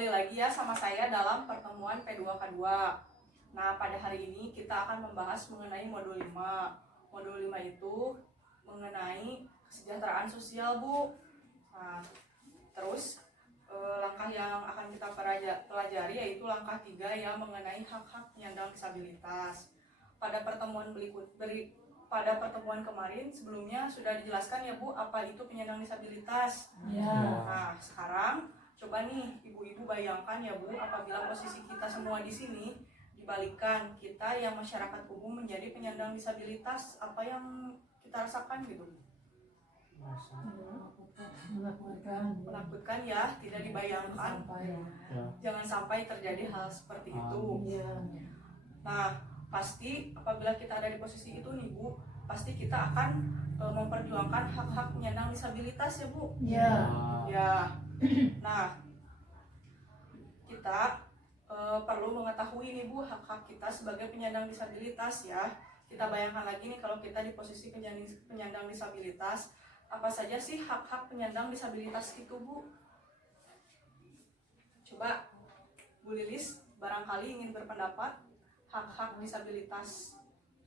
kembali lagi ya sama saya dalam pertemuan P2K2. Nah, pada hari ini kita akan membahas mengenai modul 5. Modul 5 itu mengenai kesejahteraan sosial, Bu. Nah, terus langkah yang akan kita pelajari yaitu langkah 3 yang mengenai hak-hak penyandang disabilitas. Pada pertemuan kemarin sebelumnya sudah dijelaskan ya Bu, apa itu penyandang disabilitas. Ya. Nah, sekarang coba nih ibu-ibu bayangkan ya Bu, apabila posisi kita semua di sini dibalikan, kita yang masyarakat umum menjadi penyandang disabilitas, apa yang kita rasakan gitu? Menakutkan ya, tidak dibayangkan. Jangan sampai terjadi hal seperti itu. Nah, pasti apabila kita ada di posisi itu nih Bu, pasti kita akan memperjuangkan hak-hak penyandang disabilitas ya Bu. Ya. Nah, kita perlu mengetahui nih Bu, hak-hak kita sebagai penyandang disabilitas ya. Kita bayangkan lagi nih, kalau kita di posisi penyandang disabilitas, apa saja sih hak-hak penyandang disabilitas itu Bu? Coba Bu Lilis barangkali ingin berpendapat. Hak-hak disabilitas.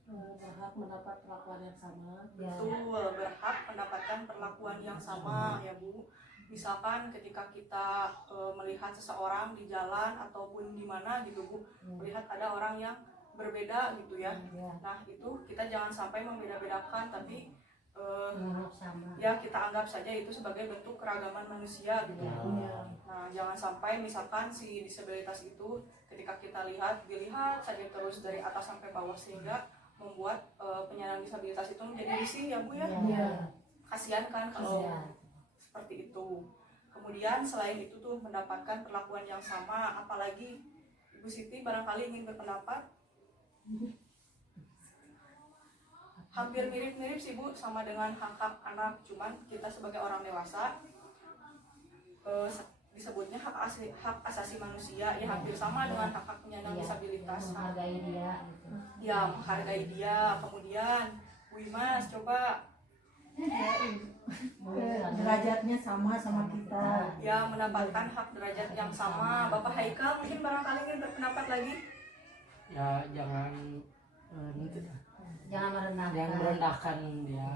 Berhak mendapat perlakuan yang sama. Betul, berhak mendapatkan perlakuan yang sama ya Bu. Misalkan ketika kita melihat seseorang di jalan ataupun di mana gitu Bu, melihat ada orang yang berbeda gitu ya. Nah, itu kita jangan sampai membeda-bedakan, tapi ya kita anggap saja itu sebagai bentuk keragaman manusia gitu. Nah, jangan sampai misalkan si disabilitas itu ketika kita dilihat saja terus dari atas sampai bawah, sehingga membuat penyandang disabilitas itu menjadi risih ya Bu ya. Kasihan kan kalau seperti itu. Kemudian selain itu tuh mendapatkan perlakuan yang sama, apalagi Ibu Siti barangkali ingin berpendapat. Hampir mirip-mirip sih Bu sama dengan hak-hak anak, cuman kita sebagai orang dewasa disebutnya hak asasi manusia ya, hampir sama dengan hak-hak penyandang disabilitas. Menghargai dia gitu. Ya, menghargai dia. Kemudian Bu Imas coba derajatnya sama kita. Ya, mendapatkan hak derajat yang sama. Bapak Haikal mungkin barangkali ingin berpendapat lagi. Ya, jangan merendahkan dia.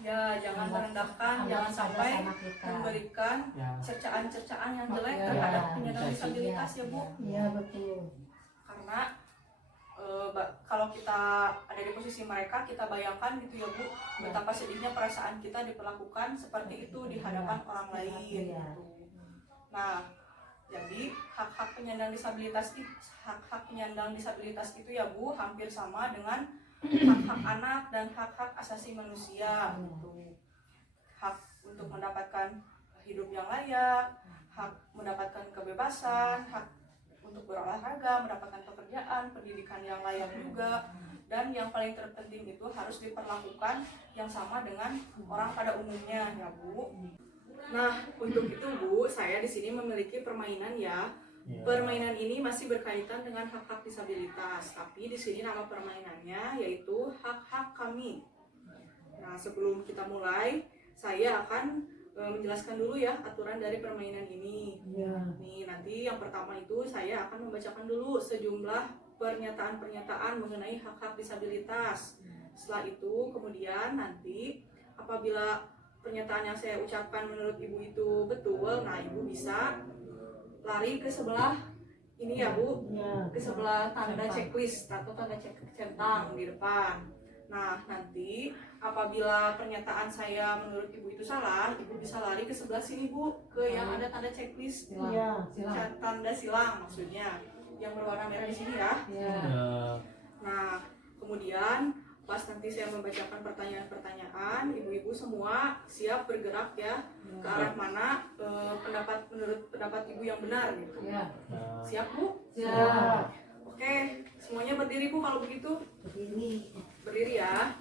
Ya, jangan merendahkan, jangan sampai memberikan cercaan-cercaan yang jelek terhadap penyandang disabilitas ya Bu. Iya betul. Karena kalau kita ada di posisi mereka, kita bayangkan gitu ya Bu, betapa sedihnya perasaan kita diperlakukan seperti itu di hadapan orang lain gitu. Nah, jadi hak-hak penyandang disabilitas itu ya Bu hampir sama dengan hak-hak anak dan hak-hak asasi manusia gitu. Hak untuk mendapatkan hidup yang layak, hak mendapatkan kebebasan, hak untuk berolahraga, mendapatkan pekerjaan, pendidikan yang layak juga, dan yang paling terpenting itu harus diperlakukan yang sama dengan orang pada umumnya ya Bu. Nah, untuk itu Bu, saya di sini memiliki permainan ya. Permainan ini masih berkaitan dengan hak-hak disabilitas, tapi di sini nama permainannya yaitu hak-hak kami. Nah, sebelum kita mulai, saya akan menjelaskan dulu ya aturan dari permainan ini. Nih, nanti yang pertama itu saya akan membacakan dulu sejumlah pernyataan-pernyataan mengenai hak-hak disabilitas. Setelah itu, kemudian nanti apabila pernyataan yang saya ucapkan menurut Ibu itu betul, nah Ibu bisa lari ke sebelah ini ya Bu, ke sebelah tanda checklist atau tanda centang di depan. Nah, nanti apabila pernyataan saya menurut Ibu itu salah, Ibu bisa lari ke sebelah sini Bu, ke yang ada tanda checklist, tanda silang maksudnya, yang berwarna merah di sini ya. Nah, kemudian pas nanti saya membacakan pertanyaan-pertanyaan, ibu-ibu semua siap bergerak ya ke arah mana menurut pendapat ibu yang benar gitu. Siap Bu? Siap. Oke, semuanya berdiri Bu kalau begitu. Berdiri ya.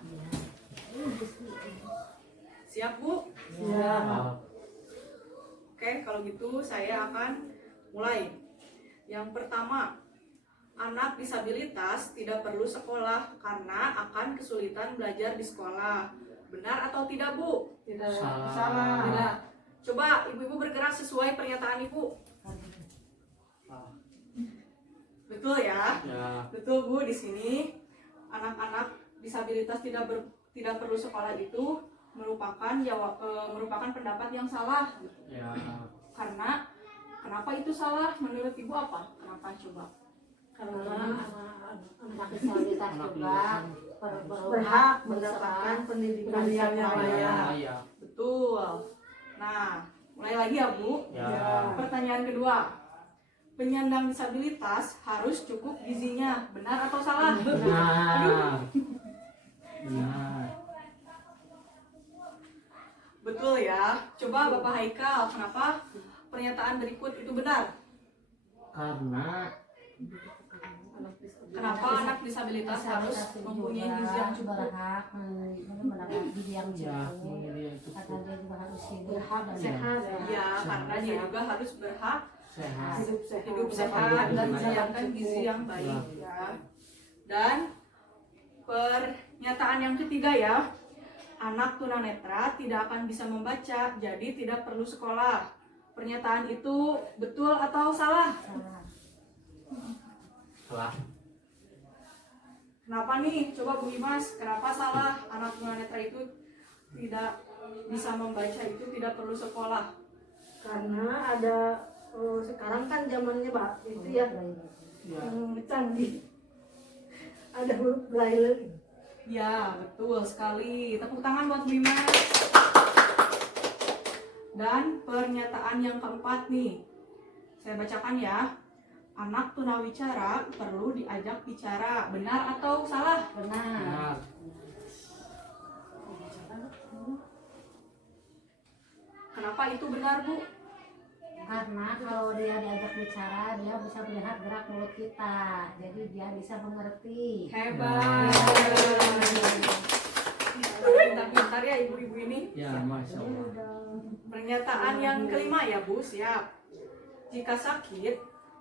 Siap Bu? Siap. Oke, kalau gitu saya akan mulai. Yang pertama, anak disabilitas tidak perlu sekolah karena akan kesulitan belajar di sekolah. Benar atau tidak Bu? Tidak. Salah. Tidak. Coba ibu-ibu bergerak sesuai pernyataan Ibu. Betul ya? Ya. Betul Bu, di sini anak-anak disabilitas tidak perlu sekolah itu merupakan pendapat yang salah. Ya. Karena kenapa itu salah menurut Ibu apa? Kenapa coba? Karena anak disabilitas Anak juga Berhak mendapatkan pendidikan yang layak. Ya. Betul. Nah, mulai lagi ya Bu. Ya. Pertanyaan kedua. Penyandang disabilitas harus cukup gizinya, benar atau salah? Benar. Benar. Betul ya. Coba Bapak Haikal, kenapa pernyataan berikut itu benar? Karena Kenapa anak disabilitas harus mempunyai gizi yang cukup? berhak mendapat gizi yang ya cukup. dia itu Karena dia juga harus hidup Berhak dan sehat. Ya, karena dia juga harus berhak sehat. hidup sehat dan menjalankan gizi yang baik ya. Dan pernyataan yang ketiga ya, anak tunanetra tidak akan bisa membaca, jadi tidak perlu sekolah. Pernyataan itu betul atau salah? Salah. Kenapa nih? Coba Bu Imas, kenapa salah anak tunanetra itu tidak bisa membaca itu tidak perlu sekolah? Karena ada sekarang kan zamannya Pak itu ya Ya. canggih. Ada huruf braille. Ya, betul sekali. Tepuk tangan buat Bu Imas. Dan pernyataan yang keempat nih, saya bacakan ya. Anak tunawicara perlu diajak bicara, benar atau salah? benar. Benar. Kenapa itu benar Bu? Karena kalau dia diajak bicara, dia bisa melihat gerak mulut kita, jadi dia bisa mengerti. Hebat. Pintar-pintar ya ibu-ibu ini. Ya, Masya Allah. Pernyataan yang kelima ya Bu, siap. Jika sakit,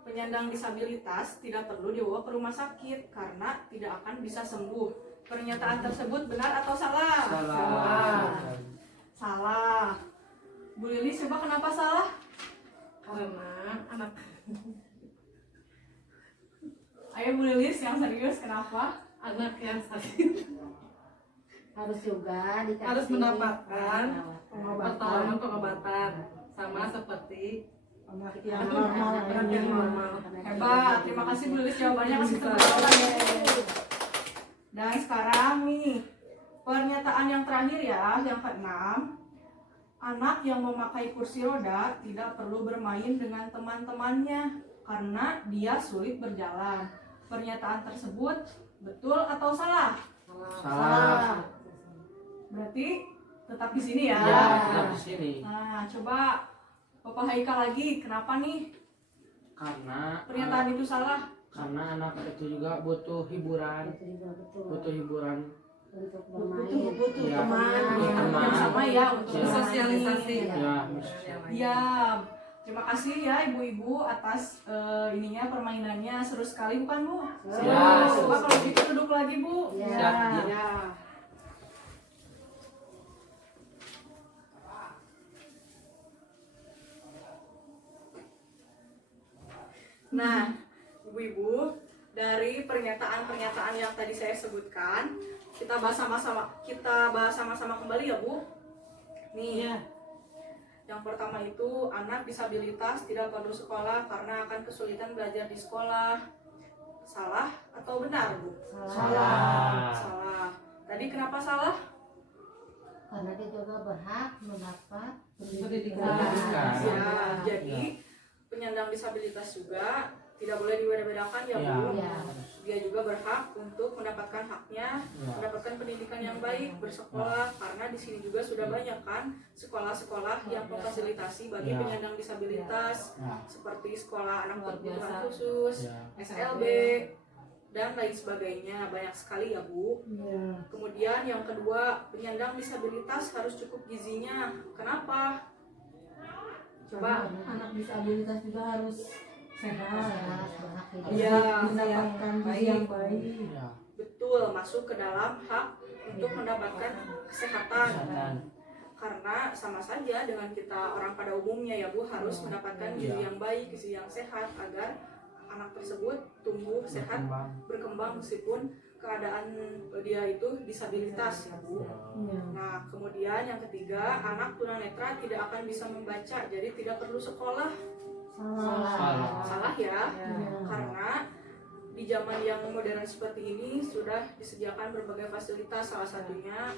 penyandang disabilitas tidak perlu dibawa ke rumah sakit karena tidak akan bisa sembuh. Pernyataan tersebut benar atau salah? Salah. Salah. Bu Lili, coba kenapa salah? Karena anak Ayo Bu Lilis yang serius, kenapa? yang sakit Harus juga dikasih harus mendapatkan perawatan. pengobatan sama seperti yang normal. yang normal. Hebat, terima kasih Bu Lilis jawabannya kasih tepuk tangan ya. Dan sekarang nih, pernyataan yang terakhir ya, yang keenam. Anak yang memakai kursi roda tidak perlu bermain dengan teman-temannya karena dia sulit berjalan. Pernyataan tersebut betul atau salah? Salah. Berarti tetap di sini ya. Ya, tetap di sini. Nah, coba Bapak Haikal lagi, kenapa nih Karena pernyataan itu salah? karena anak itu juga butuh hiburan, Itu juga betul butuh hiburan. untuk bermain. butuh Ya. teman. Teman. Yang sama ya untuk Ya. Sosialisasi. Ya, Ya, terima kasih ya ibu-ibu atas ininya permainannya seru sekali bukan Bu? Ya. Coba kalau gitu duduk lagi Bu. Ya. Siap. Ya. Nah, ibu-ibu, dari pernyataan-pernyataan yang tadi saya sebutkan, kita bahas sama-sama kembali ya Bu. Nih. Iya. Yang pertama itu anak disabilitas tidak perlu sekolah karena akan kesulitan belajar di sekolah. Salah atau benar, Bu? Salah. Salah. Tadi kenapa salah? Karena dia juga berhak mendapat Pendidikan. Ya, jadi penyandang disabilitas juga tidak boleh dibedakan ya, Ya. Bu. Ya. Dia juga berhak untuk mendapatkan haknya, Ya. mendapatkan pendidikan yang baik, bersekolah karena di sini juga sudah banyak kan sekolah-sekolah yang memfasilitasi bagi Ya. penyandang disabilitas Ya. seperti sekolah anak Luar berkebutuhan biasa. khusus, Ya. SLB dan lain sebagainya, banyak sekali ya Bu. Kemudian yang kedua, penyandang disabilitas harus cukup gizinya. Kenapa? Coba. Anak disabilitas juga harus sehat. berhak hidup. Iya, Mendapatkan gizi yang baik. Ya. Betul, masuk ke dalam hak untuk mendapatkan kesehatan. Kesehatan. karena sama saja dengan kita orang pada umumnya ya Bu, harus mendapatkan gizi yang baik, gizi yang sehat agar anak tersebut tumbuh sehat, berkembang meskipun keadaan dia itu disabilitas ya Bu. Nah kemudian yang ketiga, anak tunanetra tidak akan bisa membaca, jadi tidak perlu sekolah. Salah ya, karena di zaman yang modern seperti ini sudah disediakan berbagai fasilitas, salah satunya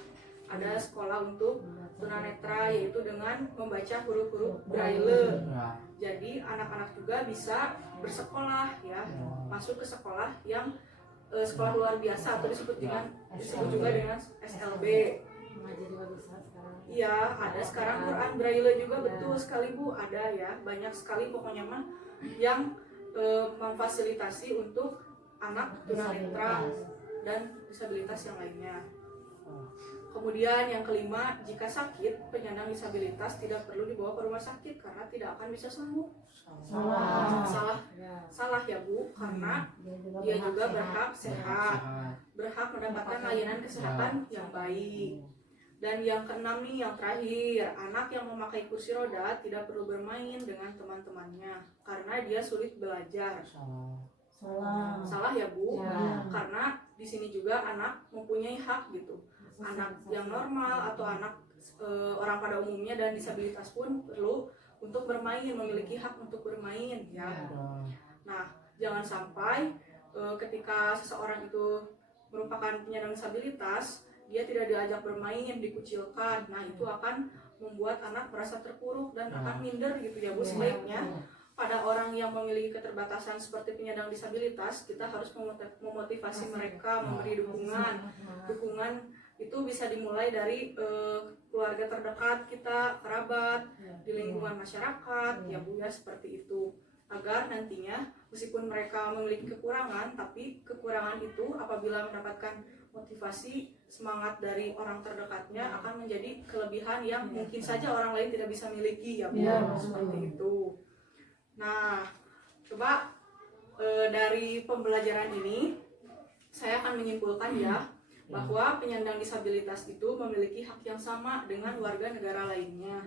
ada sekolah untuk tunanetra yaitu dengan membaca huruf-huruf braille. Jadi anak-anak juga bisa bersekolah ya, masuk ke sekolah yang sekolah luar biasa atau disebut juga dengan SLB. Iya, ada sekarang Quran braille juga, betul sekali Bu, ada ya, banyak sekali pokoknya mah yang memfasilitasi untuk anak tunanetra dan disabilitas yang lainnya. Kemudian yang kelima, jika sakit, penyandang disabilitas tidak perlu dibawa ke rumah sakit karena tidak akan bisa sembuh. Salah ya Bu, karena dia juga berhak sehat, berhak mendapatkan layanan kesehatan yang baik. Dan yang keenam nih, yang terakhir, anak yang memakai kursi roda tidak perlu bermain dengan teman-temannya karena dia sulit belajar. Salah ya Bu, karena di sini juga anak mempunyai hak gitu. Anak yang normal atau anak orang pada umumnya dan disabilitas pun perlu untuk bermain, memiliki hak untuk bermain ya. Nah, jangan sampai ketika seseorang itu merupakan penyandang disabilitas, dia tidak diajak bermain, dikucilkan. Nah, itu akan membuat anak merasa terpuruk dan akan minder gitu ya Bu. Sebaiknya pada orang yang memiliki keterbatasan seperti penyandang disabilitas, kita harus memotivasi mereka, memberi dukungan itu bisa dimulai dari keluarga terdekat kita, kerabat, di lingkungan masyarakat ya Bu ya, seperti itu, agar nantinya meskipun mereka memiliki kekurangan, tapi kekurangan itu apabila mendapatkan motivasi, semangat dari orang terdekatnya akan menjadi kelebihan yang mungkin saja orang lain tidak bisa miliki ya Bu, seperti itu. Nah, coba dari pembelajaran ini saya akan menyimpulkan ya bahwa penyandang disabilitas itu memiliki hak yang sama dengan warga negara lainnya,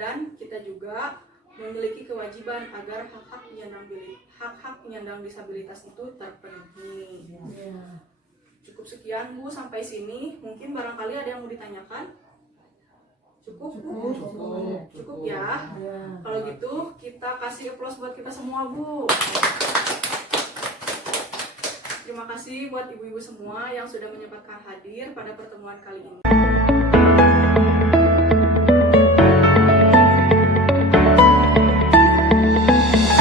dan kita juga memiliki kewajiban agar hak-hak penyandang disabilitas itu terpenuhi. Cukup sekian Bu, sampai sini. Mungkin barangkali ada yang mau ditanyakan? Cukup Bu? Cukup ya. Kalau gitu kita kasih aplaus buat kita semua Bu. Terima kasih buat ibu-ibu semua yang sudah menyempatkan hadir pada pertemuan kali ini.